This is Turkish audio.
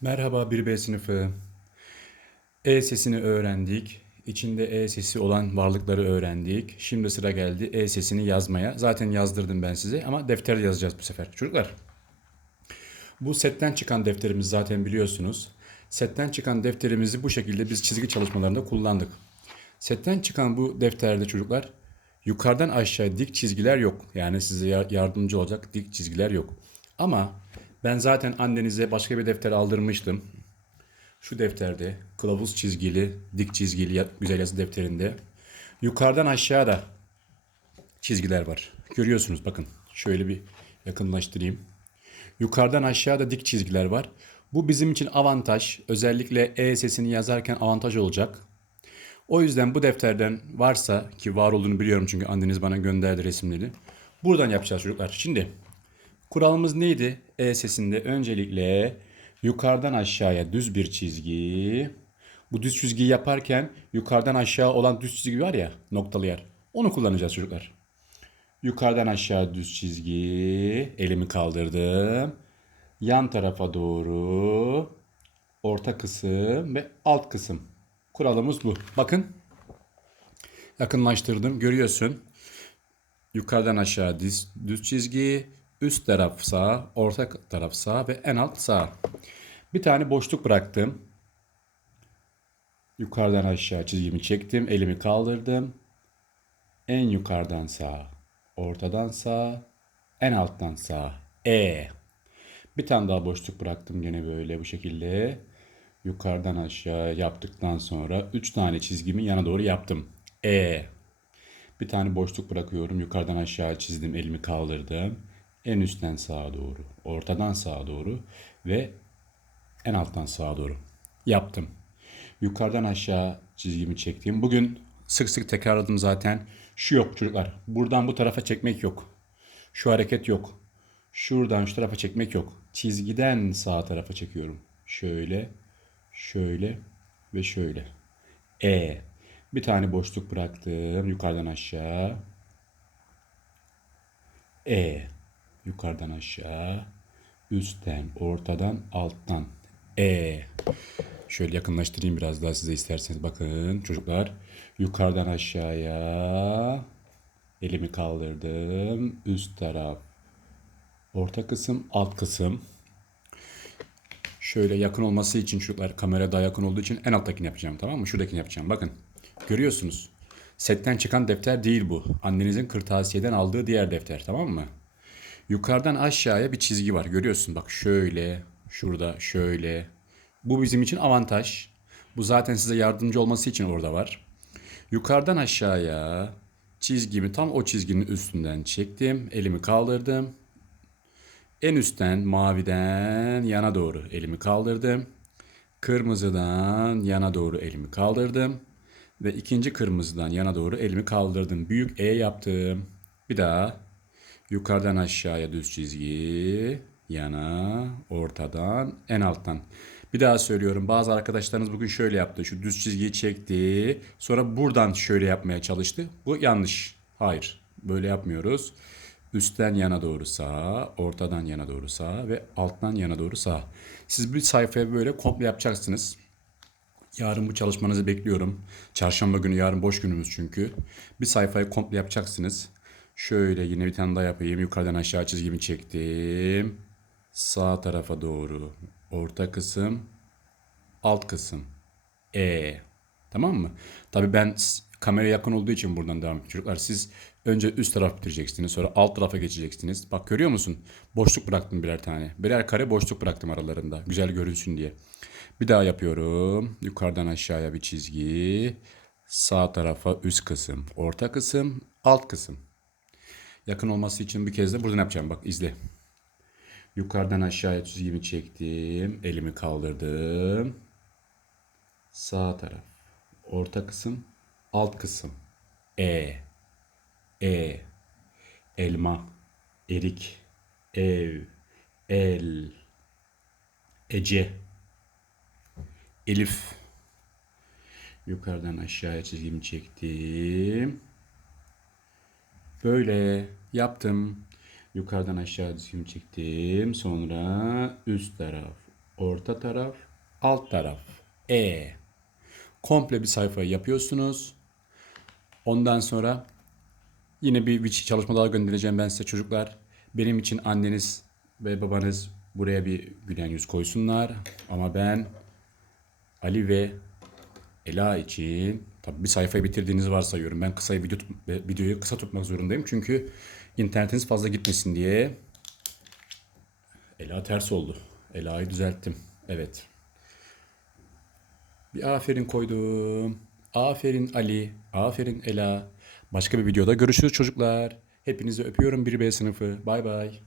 Merhaba 1B sınıfı. E sesini öğrendik. İçinde E sesi olan varlıkları öğrendik. Şimdi sıra geldi E sesini yazmaya. Zaten yazdırdım ben size ama defterde yazacağız bu sefer. Çocuklar, bu setten çıkan defterimiz zaten biliyorsunuz. Setten çıkan defterimizi bu şekilde biz çizgi çalışmalarında kullandık. Setten çıkan bu defterde çocuklar yukarıdan aşağı dik çizgiler yok. Yani size ya- yardımcı olacak dik çizgiler yok. Ama ben zaten annenize başka bir defter aldırmıştım. Şu defterde kılavuz çizgili, dik çizgili güzel yazı defterinde yukarıdan aşağı da çizgiler var. Görüyorsunuz bakın. Şöyle bir yakınlaştırayım. Yukarıdan aşağıda dik çizgiler var. Bu bizim için avantaj. Özellikle E sesini yazarken avantaj olacak. O yüzden bu defterden varsa ki var olduğunu biliyorum çünkü anneniz bana gönderdi resimleri. Buradan yapacağız çocuklar. Şimdi kuralımız neydi? E sesinde öncelikle yukarıdan aşağıya düz bir çizgi. Bu düz çizgiyi yaparken yukarıdan aşağı olan düz çizgi var ya noktalı yer. Onu kullanacağız çocuklar. Yukarıdan aşağı düz çizgi. Elimi kaldırdım. Yan tarafa doğru. Orta kısım ve alt kısım. Kuralımız bu. Bakın. Yakınlaştırdım. Görüyorsun. Yukarıdan aşağı düz, düz çizgi. Üst taraf sağ, orta taraf sağ ve en alt sağ. Bir tane boşluk bıraktım. Yukarıdan aşağı çizgimi çektim. Elimi kaldırdım. En yukarıdan sağ, ortadan sağ, en alttan sağ. E. Bir tane daha boşluk bıraktım gene böyle bu şekilde. Yukarıdan aşağı yaptıktan sonra 3 tane çizgimi yana doğru yaptım. E. Bir tane boşluk bırakıyorum. Yukarıdan aşağı çizdim. Elimi kaldırdım. En üstten sağa doğru. Ortadan sağa doğru. Ve en alttan sağa doğru. Yaptım. Yukarıdan aşağı çizgimi çektim. Bugün sık sık tekrarladım zaten. Şu yok çocuklar. Buradan bu tarafa çekmek yok. Şu hareket yok. Şuradan şu tarafa çekmek yok. Çizgiden sağ tarafa çekiyorum. Şöyle, şöyle ve şöyle. E. Bir tane boşluk bıraktım yukarıdan aşağı. E. Yukarıdan aşağı. Üstten, ortadan, alttan. E. Şöyle yakınlaştırayım biraz daha size isterseniz. Bakın çocuklar. Yukarıdan aşağıya. Elimi kaldırdım. Üst taraf. Orta kısım, alt kısım. Şöyle yakın olması için çocuklar kamera daha yakın olduğu için en alttakini yapacağım tamam mı? Şuradakini yapacağım. Bakın. Görüyorsunuz. Setten çıkan defter değil bu. Annenizin kırtasiyeden aldığı diğer defter tamam mı? Yukarıdan aşağıya bir çizgi var. Görüyorsun bak şöyle, şurada şöyle. Bu bizim için avantaj. Bu zaten size yardımcı olması için orada var. Yukarıdan aşağıya çizgimi tam o çizginin üstünden çektim. Elimi kaldırdım. En üstten maviden yana doğru elimi kaldırdım. Kırmızıdan yana doğru elimi kaldırdım. Ve ikinci kırmızıdan yana doğru elimi kaldırdım. Büyük E yaptım. Bir daha yukarıdan aşağıya düz çizgi. Yana, ortadan, en alttan. Bir daha söylüyorum. Bazı arkadaşlarınız bugün şöyle yaptı. Şu düz çizgiyi çekti. Sonra buradan şöyle yapmaya çalıştı. Bu yanlış. Hayır. Böyle yapmıyoruz. Üstten yana doğru sağ, ortadan yana doğru sağ ve alttan yana doğru sağ. Siz bir sayfaya böyle komple yapacaksınız. Yarın bu çalışmanızı bekliyorum. Çarşamba günü yarın boş günümüz çünkü. Bir sayfayı komple yapacaksınız. Şöyle yine bir tane daha yapayım. Yukarıdan aşağı çizgimi çektim. Sağ tarafa doğru. Orta kısım. Alt kısım. E. Tamam mı? Tabii ben kamera yakın olduğu için buradan devam ediyorum. Çocuklar siz önce üst taraf bitireceksiniz. Sonra alt tarafa geçeceksiniz. Bak görüyor musun? Boşluk bıraktım birer tane. Birer kare boşluk bıraktım aralarında. Güzel görünsün diye. Bir daha yapıyorum. Yukarıdan aşağıya bir çizgi. Sağ tarafa üst kısım. Orta kısım. Alt kısım. Yakın olması için bir kez de buradan yapacağım. Bak izle. Yukarıdan aşağıya çizgimi çektim. Elimi kaldırdım. Sağ taraf. Orta kısım. Alt kısım. E. E. Elma. Erik. Ev. El. Ece. Elif. Yukarıdan aşağıya çizgimi çektim. Böyle yaptım. Yukarıdan aşağı çizgimi çektim. Sonra üst taraf, orta taraf, alt taraf. E. Komple bir sayfayı yapıyorsunuz. Ondan sonra yine bir çalışma daha göndereceğim ben size çocuklar. Benim için anneniz ve babanız buraya bir gülen yüz koysunlar. Ama ben Ali ve Ela için tabii bir sayfayı bitirdiğinizi varsayıyorum. Ben kısa video videoyu kısa tutmak zorundayım çünkü internetiniz fazla gitmesin diye. Ela ters oldu. Ela'yı düzelttim. Evet. Bir aferin koydum. Aferin Ali. Aferin Ela. Başka bir videoda görüşürüz çocuklar. Hepinizi öpüyorum 1B sınıfı. Bay bay.